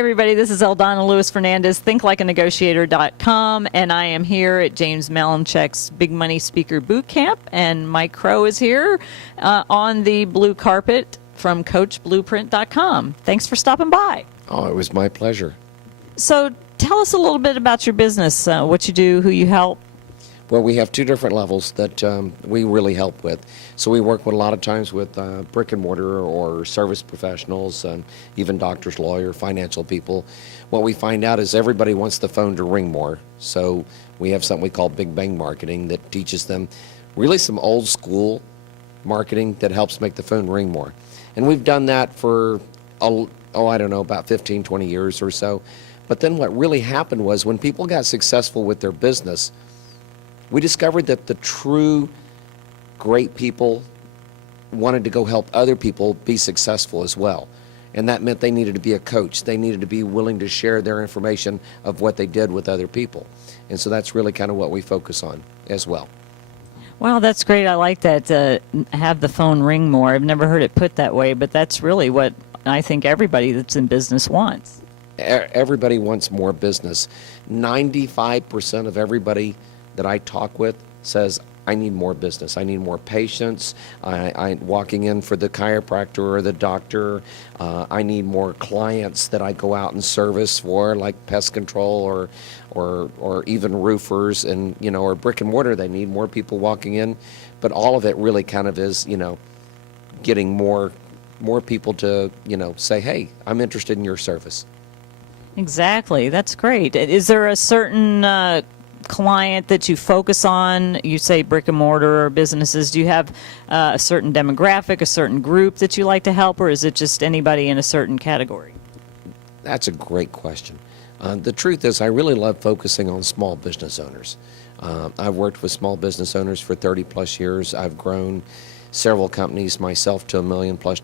everybody, this is Eldana Lewis Fernandez, thinklikeanegotiator.com, and I am here at James Malinchaks Big Money Speaker Bootcamp, and Mike Crow is here on the blue carpet from CoachBlueprint.com. Thanks for stopping by. Oh, it was my pleasure. So tell us a little bit about your business, what you do, who you help. Well, we have two different levels that we really help with. So we work with a lot of times with brick and mortar or service professionals, even doctors, lawyers, financial people. What we find out is everybody wants the phone to ring more. So we have something we call Big Bang Marketing that teaches them really some old school marketing that helps make the phone ring more. And we've done that for, I don't know, about 15, 20 years or so. But then what really happened was when people got successful with their business, we discovered that the true great people wanted to go help other people be successful as well. And that meant they needed to be a coach. They needed to be willing to share their information of what they did with other people. And so that's really kind of what we focus on as well. Wow, that's great. I like that, have the phone ring more. I've never heard it put that way, but that's really what I think everybody that's in business wants. Everybody wants more business. 95% of everybody that I talk with says, I need more business. I need more patients. I'm walking in for the chiropractor or the doctor. I need more clients that I go out and service for, like pest control or even roofers and, or brick and mortar. They need more people walking in. But all of it really kind of is, getting more people to, say, hey, I'm interested in your service. Exactly. That's great. Is there a certain client that you focus on? You say brick and mortar or businesses. Do you have a certain demographic, a certain group that you like to help, or is it just anybody in a certain category? That's a great question. The truth is I really love focusing on small business owners. I've worked with small business owners for 30 plus years. I've grown several companies myself to $1 million plus,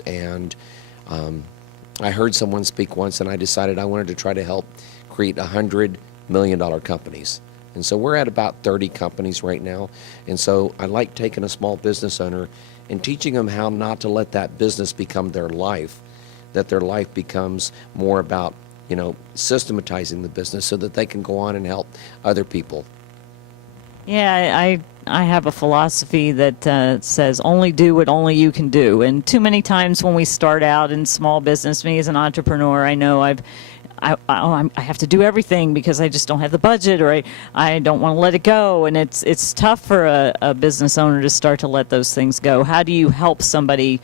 and I heard someone speak once and I decided I wanted to try to help create $100 million companies. And so we're at about 30 companies right now. And so I like taking a small business owner and teaching them how not to let that business become their life, that their life becomes more about, systematizing the business so that they can go on and help other people. Yeah, I have a philosophy that says only do what only you can do. And too many times when we start out in small business, me as an entrepreneur, I know I have to do everything because I just don't have the budget, or I don't want to let it go. And it's tough for a business owner to start to let those things go. How do you help somebody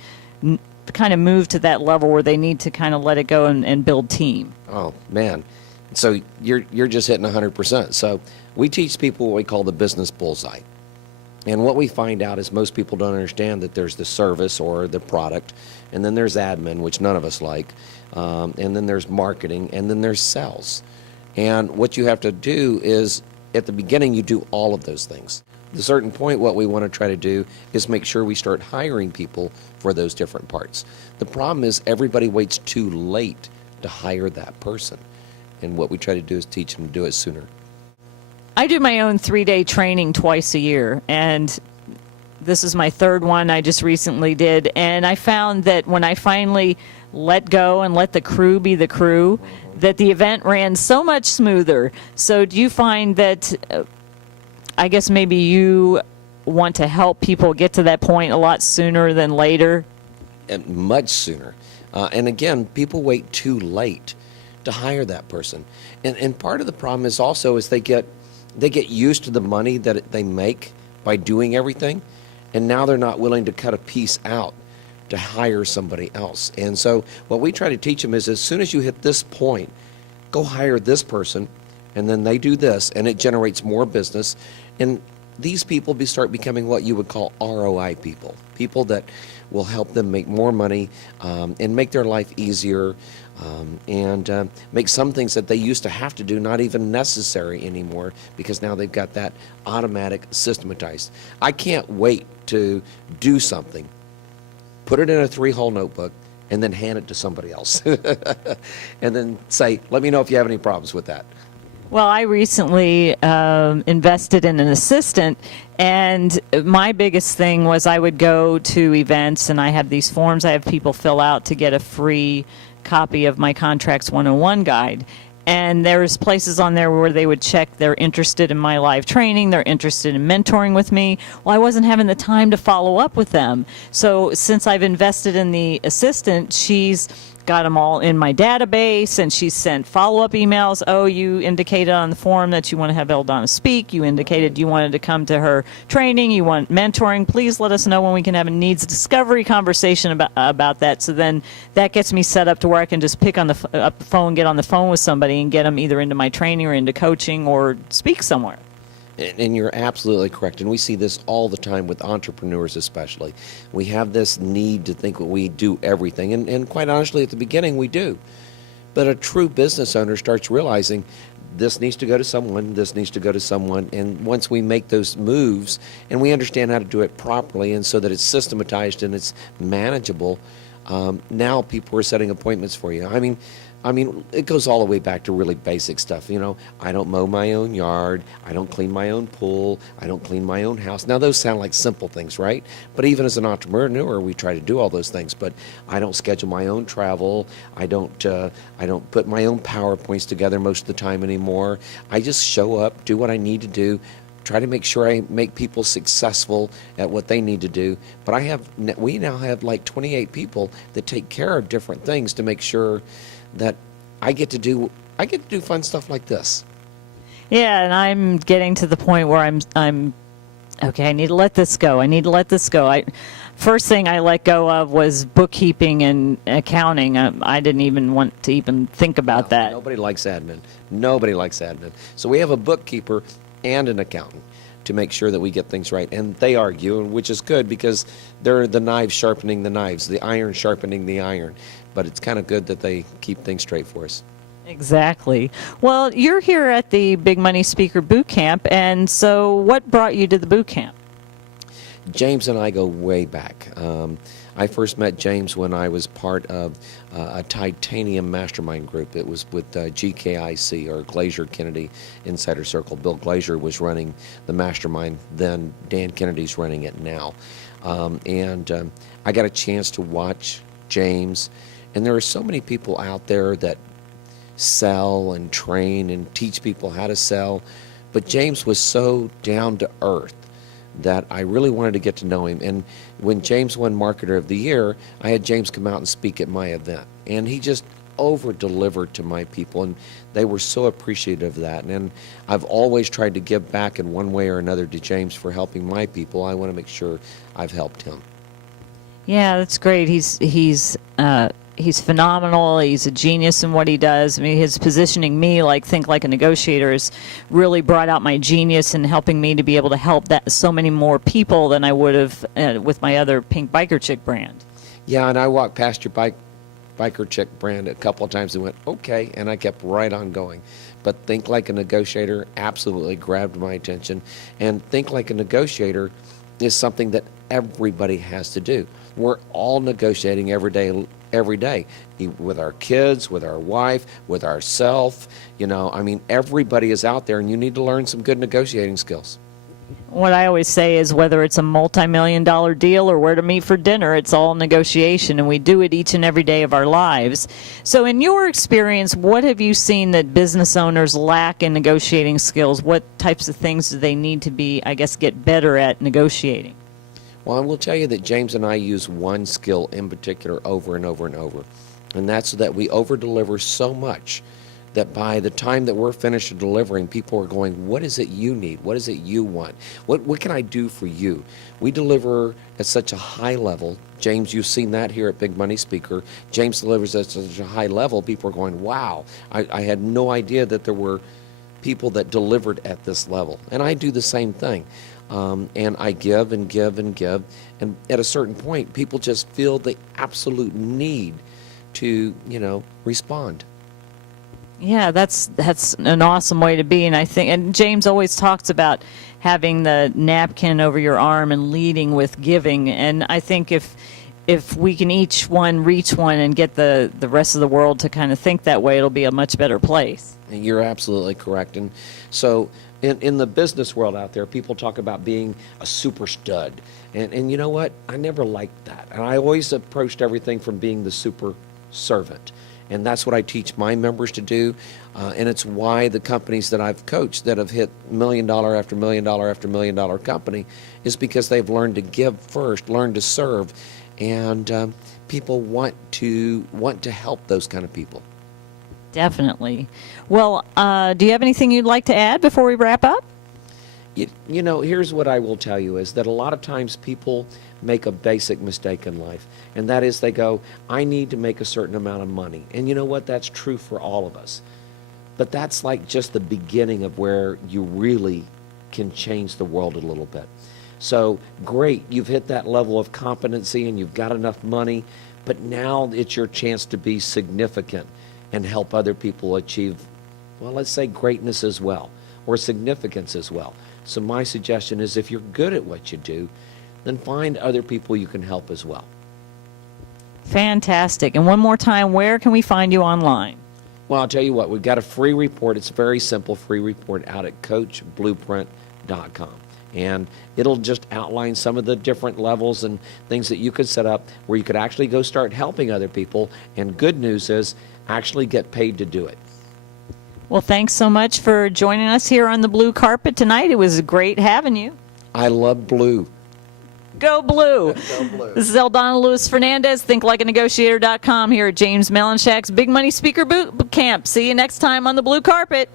kind of move to that level where they need to kind of let it go and build team? Oh, man. So you're just hitting 100%. So we teach people what we call the business bullseye. And what we find out is most people don't understand that there's the service or the product, and then there's admin, which none of us like, and then there's marketing, and then there's sales. And what you have to do is, at the beginning, you do all of those things. At a certain point, what we want to try to do is make sure we start hiring people for those different parts. The problem is everybody waits too late to hire that person. And what we try to do is teach them to do it sooner. I do my own 3-day training twice a year, and this is my third one I just recently did. And I found that when I finally let go and let the crew be the crew, that the event ran so much smoother. So do you find that, I guess maybe you want to help people get to that point a lot sooner than later? And much sooner. And again, people wait too late to hire that person. And part of the problem is also is they get used to the money that they make by doing everything, and now they're not willing to cut a piece out to hire somebody else. And so what we try to teach them is as soon as you hit this point, go hire this person, and then they do this, and it generates more business. And these people start becoming what you would call ROI people, people that will help them make more money and make their life easier, and make some things that they used to have to do not even necessary anymore, because now they've got that automatic systematized. I can't wait to do something, put it in a 3-hole notebook, and then hand it to somebody else. And then say, let me know if you have any problems with that. Well, I recently invested in an assistant, and my biggest thing was I would go to events, and I have these forms I have people fill out to get a free copy of my Contracts 101 guide. And there's places on there where they would check they're interested in my live training, they're interested in mentoring with me. Well, I wasn't having the time to follow up with them. So since I've invested in the assistant, she's got them all in my database, and she sent follow-up emails. Oh, you indicated on the form that you want to have Eldana speak. You indicated you wanted to come to her training. You want mentoring. Please let us know when we can have a needs discovery conversation about that. So then that gets me set up to where I can just pick up the phone, get on the phone with somebody, and get them either into my training or into coaching or speak somewhere. And you're absolutely correct. And we see this all the time with entrepreneurs especially. We have this need to think that we do everything. And quite honestly, at the beginning, we do. But a true business owner starts realizing this needs to go to someone, this needs to go to someone. And once we make those moves and we understand how to do it properly and so that it's systematized and it's manageable, now people are setting appointments for you. I mean, it goes all the way back to really basic stuff. You know, I don't mow my own yard. I don't clean my own pool. I don't clean my own house. Now, those sound like simple things, right? But even as an entrepreneur, we try to do all those things. But I don't schedule my own travel. I don't put my own PowerPoints together most of the time anymore. I just show up, do what I need to do, try to make sure I make people successful at what they need to do. But we now have like 28 people that take care of different things to make sure that I get to do fun stuff like this. Yeah, and I'm getting to the point where I'm okay, I need to let this go. First thing I let go of was bookkeeping and accounting. I didn't even want to even think about that. Nobody likes admin. So we have a bookkeeper and an accountant to make sure that we get things right. And they argue, which is good because they're the knives sharpening the knives, the iron sharpening the iron. But it's kind of good that they keep things straight for us. Exactly. Well, you're here at the Big Money Speaker Bootcamp, and so what brought you to the bootcamp? James and I go way back. I first met James when I was part of a titanium mastermind group. It was with GKIC, or Glazier Kennedy Insider Circle. Bill Glazier was running the mastermind then. Dan Kennedy's running it now. I got a chance to watch James. And there are so many people out there that sell and train and teach people how to sell. But James was so down to earth that I really wanted to get to know him. And when James won Marketer of the Year, I had James come out and speak at my event. And he just over-delivered to my people, and they were so appreciative of that. And I've always tried to give back in one way or another to James for helping my people. I want to make sure I've helped him. Yeah, that's great. He's phenomenal. He's a genius in what he does. I mean, his positioning me think like a negotiator has really brought out my genius in helping me to be able to help so many more people than I would have with my other Pink Biker Chick brand. Yeah, and I walked past your Biker Chick brand a couple of times and went, okay, and I kept right on going. But Think Like a Negotiator absolutely grabbed my attention. And Think Like a Negotiator is something that everybody has to do. We're all negotiating every day with our kids, with our wife, with ourselves. Everybody is out there, and you need to learn some good negotiating skills. What I always say is whether it's a multi-million-dollar deal or where to meet for dinner, it's all negotiation, and we do it each and every day of our lives. So in your experience, what have you seen that business owners lack in negotiating skills? What types of things do they need to get better at negotiating? Well, I will tell you that James and I use one skill in particular over and over and over, and that's that we over-deliver so much that by the time that we're finished delivering, people are going, what is it you need? What is it you want? What can I do for you? We deliver at such a high level. James, you've seen that here at Big Money Speaker. James delivers at such a high level, people are going, wow, I had no idea that there were people that delivered at this level. And I do the same thing. And I give and give and give. And at a certain point, people just feel the absolute need to, respond. Yeah, that's an awesome way to be. And I think, and James always talks about having the napkin over your arm and leading with giving. And I think if we can each one reach one and get the rest of the world to kind of think that way, it'll be a much better place. And you're absolutely correct. And so in the business world out there, people talk about being a super stud. And you know what? I never liked that. And I always approached everything from being the super servant. And that's what I teach my members to do. And it's why the companies that I've coached that have hit $1 million after $1 million after $1 million company is because they've learned to give first, learned to serve, and people want to help those kind of people. Definitely. Well, do you have anything you'd like to add before we wrap up? You know, here's what I will tell you is that a lot of times people make a basic mistake in life, and that is they go, I need to make a certain amount of money. And you know what? That's true for all of us. But that's like just the beginning of where you really can change the world a little bit. So great, you've hit that level of competency and you've got enough money, but now it's your chance to be significant and help other people achieve, well, let's say greatness as well, or significance as well. So my suggestion is if you're good at what you do, then find other people you can help as well. Fantastic. And one more time, where can we find you online? Well, I'll tell you what, we've got a free report. It's a very simple free report out at coachblueprint.com. And it'll just outline some of the different levels and things that you could set up where you could actually go start helping other people. And good news is actually get paid to do it. Well, thanks so much for joining us here on the blue carpet tonight. It was great having you. I love blue. Go blue. Go blue. This is Eldona Lewis Fernandez, thinklikeanegotiator.com here at James Malinchaks Big Money Speaker Bootcamp. See you next time on the blue carpet.